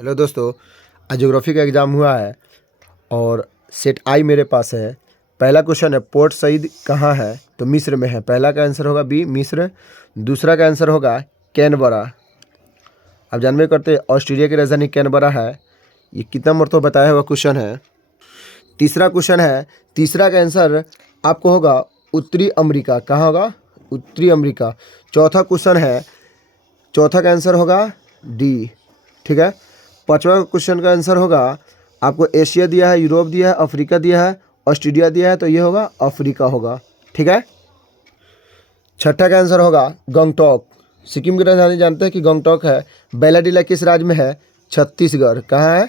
Hello दोस्तों, आज geography का एग्ज़ाम हुआ है और सेट आई मेरे पास है। पहला क्वेश्चन है, पोर्ट सईद कहाँ है? तो मिस्र में है। पहला का आंसर होगा बी मिस्र। दूसरा का आंसर होगा कैनबरा। आप जानबे करते ऑस्ट्रेलिया की राजधानी कैनबरा है। ये कितना मरतबा बताया हुआ क्वेश्चन है। तीसरा क्वेश्चन है, तीसरा का आंसर आपको होगा उत्तरी अमेरिका। कहाँ होगा? उत्तरी अमेरिका। चौथा क्वेश्चन है, चौथा का आंसर होगा डी। ठीक है। पांचवा क्वेश्चन का आंसर होगा, आपको एशिया दिया है, यूरोप दिया है, अफ्रीका दिया है, ऑस्ट्रेलिया दिया है, तो ये होगा अफ्रीका होगा। ठीक है। छठा का आंसर होगा गंगटोक। सिक्किम की राजधानी जानते हैं कि गंगटोक है। बैलाडीला किस राज्य में है? छत्तीसगढ़। कहाँ है?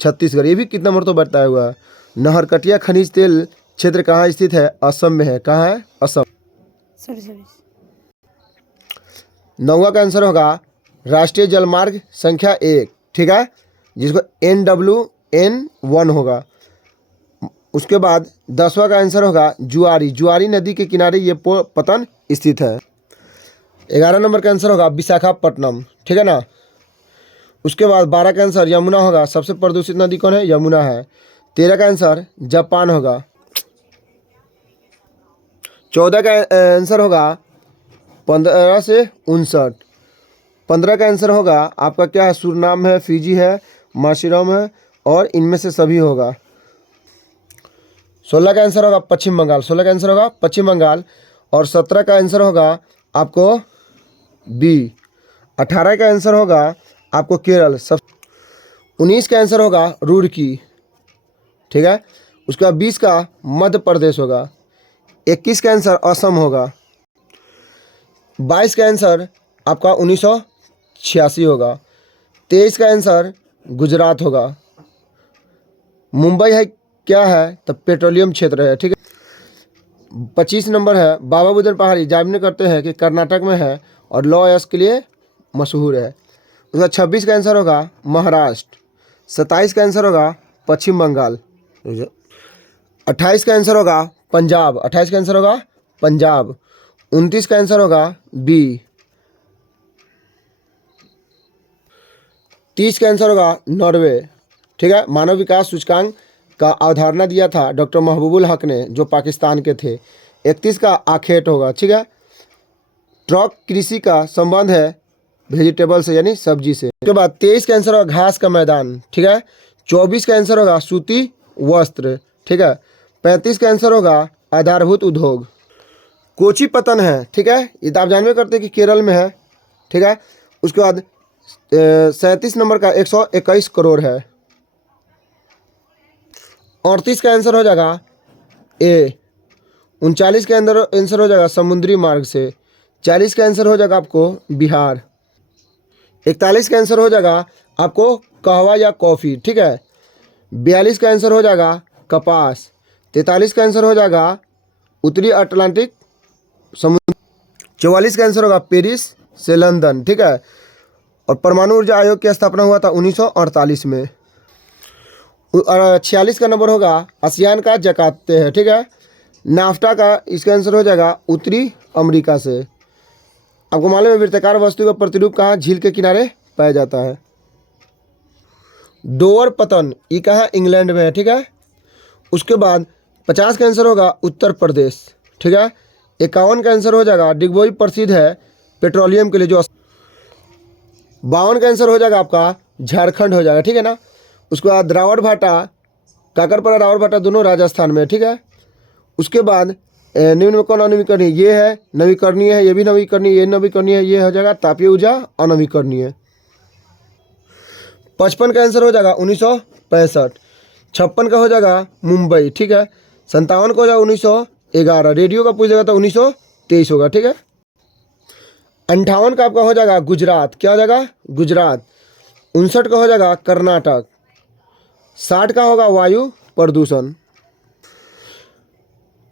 छत्तीसगढ़। ये भी कितना मरतबा बताया हुआ है। नहरकटिया खनिज तेल क्षेत्र कहाँ स्थित है? असम में है। कहाँ है? असम। सॉरी। नौवा का आंसर होगा राष्ट्रीय जलमार्ग संख्या 1। ठीक है, जिसको NWN1 होगा। उसके बाद 10वां का आंसर होगा जुआरी। जुआरी नदी के किनारे ये पतन स्थित है। 11 नंबर का आंसर होगा विशाखापट्टनम। ठीक है ना। उसके बाद 12 का आंसर यमुना होगा। सबसे प्रदूषित नदी कौन है? यमुना है। 13 का आंसर जापान होगा। 14 का आंसर होगा 15 से 59। 15 का आंसर होगा आपका क्या है? सुरनाम है, फिजी है, मार्शल है और इनमें से सभी होगा। 16 का आंसर होगा पश्चिम बंगाल। 16 का आंसर होगा पश्चिम बंगाल। और 17 का आंसर होगा आपको बी। 18 का आंसर होगा आपको केरल। 19 का आंसर होगा रुड़की। ठीक है। उसके बाद 20 का मध्य प्रदेश होगा। 21 का आंसर असम होगा। 22 का आंसर आपका 1986 होगा। 23 का आंसर गुजरात होगा। मुंबई है क्या है? तो पेट्रोलियम क्षेत्र है। ठीक है। 25 नंबर है बाबा बुदन पहाड़ी। जानने करते हैं कि कर्नाटक में है और लॉ यश के लिए मशहूर है। उसका 26 का आंसर होगा महाराष्ट्र। 27 का आंसर होगा पश्चिम बंगाल। 28 का आंसर होगा पंजाब। 28 का आंसर होगा पंजाब। 29 का आंसर होगा बी। 30 का आंसर होगा नॉर्वे। ठीक है। मानव विकास सूचकांक का अवधारणा दिया था डॉक्टर महबूबुल हक ने, जो पाकिस्तान के थे। 31 का आखेट होगा। ठीक है। ट्रॉक कृषि का संबंध है वेजिटेबल से, यानी सब्जी से। उसके बाद 23 का आंसर होगा घास का मैदान। ठीक है। 24 का आंसर होगा सूती वस्त्र। ठीक है। 35 का आंसर होगा आधारभूत उद्योग। कोची पतन है। ठीक है। ये तो आप जानबे करते हैं कि केरल में है। ठीक है। उसके बाद 37 नंबर का 121 करोड़ है। 38 का आंसर हो जाएगा ए। 39 के अंदर आंसर हो जाएगा समुद्री मार्ग से। 40 का आंसर हो जाएगा आपको बिहार। 41 का आंसर हो जाएगा आपको कहवा या कॉफ़ी। ठीक है। 42 का आंसर हो जाएगा कपास। 43 का आंसर हो जाएगा उत्तरी अटलांटिक समुद्र। 44 का आंसर होगा पेरिस से लंदन। ठीक है। और परमाणु ऊर्जा आयोग की स्थापना हुआ था 1948 में। 46 का नंबर होगा आसियान का जकाते है। ठीक है। नाफ्टा का इसका आंसर हो जाएगा उत्तरी अमेरिका से। आपको मालूम है वृत्ताकार वस्तु का प्रतिरूप कहाँ? झील के किनारे पाया जाता है। डोवर पतन ये कहाँ? इंग्लैंड में है। ठीक है। उसके बाद 50 का आंसर होगा उत्तर प्रदेश। ठीक है। 51 का आंसर हो जाएगा डिगबोई प्रसिद्ध है पेट्रोलियम के लिए जो। 52 का आंसर हो जाएगा आपका झारखंड हो जाएगा। ठीक है ना। उसके बाद रावण भाटा, काकरपरा रावण भाटा दोनों राजस्थान में। ठीक है। उसके बाद निम्न में कौन अनवीकरणीय? ये है नवीकरणीय है, ये भी नवीकरणीय, ये नवीकरणीय है, ये हो जाएगा तापीय ऊर्जा अनवीकरणीय। 55 का आंसर हो जाएगा 1965। 56 का हो जाएगा मुंबई। ठीक है। 57 का हो जाएगा 1911। रेडियो का पूछ जाएगा तो 1923 होगा। ठीक है। 58 का आपका हो जाएगा गुजरात। क्या हो जाएगा? गुजरात। 59 का हो जाएगा कर्नाटक। 60 का होगा वायु प्रदूषण।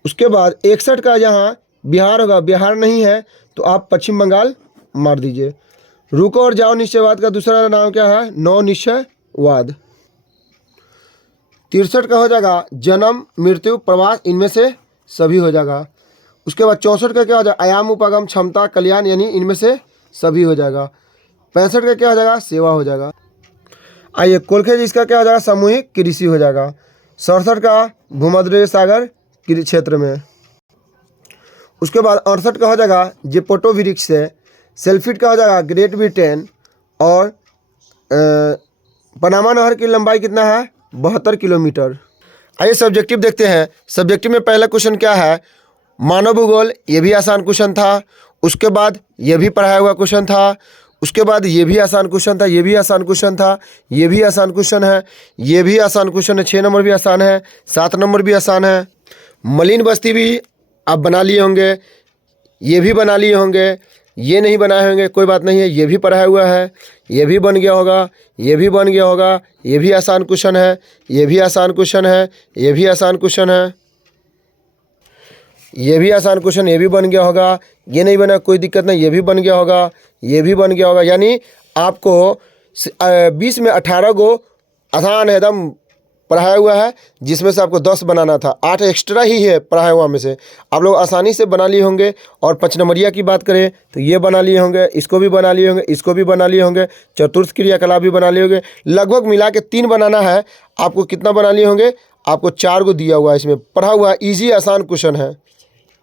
उसके बाद 61 का यहाँ बिहार होगा। बिहार नहीं है तो आप पश्चिम बंगाल मार दीजिए। रुको और जाओ निश्चयवाद का दूसरा नाम क्या है? नौ निश्चयवाद। 63 का हो जाएगा जन्म मृत्यु प्रवास, इनमें से सभी हो जाएगा। उसके बाद 64 का क्या हो जाएगा? आयाम उपागम क्षमता कल्याण, यानी इनमें से सभी हो जाएगा। 65 का क्या हो जाएगा? सेवा हो जाएगा। आइए कोलखेज इसका क्या हो जाएगा, सामूहिक कृषि हो जाएगा। 67 का भूमध्य सागर क्षेत्र में। उसके बाद 68 का हो जाएगा जेपोटो वृक्ष है। सेल्फिट का हो जाएगा ग्रेट ब्रिटेन। और पनामा नहर की लंबाई कितना है, 72 किलोमीटर। आइए सब्जेक्टिव देखते हैं। सब्जेक्टिव में पहला क्वेश्चन क्या है, मानव भूगोल, ये भी आसान क्वेश्चन था। उसके बाद ये भी पढ़ाया हुआ क्वेश्चन था। उसके बाद ये भी आसान क्वेश्चन था, ये भी आसान क्वेश्चन था, ये भी आसान क्वेश्चन है, ये भी आसान क्वेश्चन है। 6 नंबर भी आसान है, 7 नंबर भी आसान है। मलिन बस्ती भी आप बना लिए होंगे, ये भी बना लिए होंगे, ये नहीं बनाए होंगे, कोई बात नहीं है, ये भी पढ़ाया हुआ है, ये भी बन गया होगा, ये भी बन गया होगा। ये भी आसान क्वेश्चन है, ये भी आसान क्वेश्चन है, ये भी आसान क्वेश्चन है, ये भी आसान क्वेश्चन, ये भी बन गया होगा। ये नहीं बना कोई दिक्कत नहीं, ये भी बन गया होगा, ये भी बन गया होगा। यानी आपको 20 में 18 को आसान एकदम पढ़ाया हुआ है, जिसमें से आपको 10 बनाना था। 8 एक्स्ट्रा ही है पढ़ाया हुआ में से, आप लोग आसानी से बना लिए होंगे। और 5 नंबरिया की बात करें तो ये बना लिए होंगे, इसको भी बना लिए होंगे, इसको भी बना लिए होंगे, चतुर्थ क्रियाकलाप भी बना लिए होंगे। लगभग मिला के 3 बनाना है। आपको कितना बना लिए होंगे, आपको 4 को दिया हुआ है, इसमें पढ़ा हुआ है। ईजी आसान क्वेश्चन है।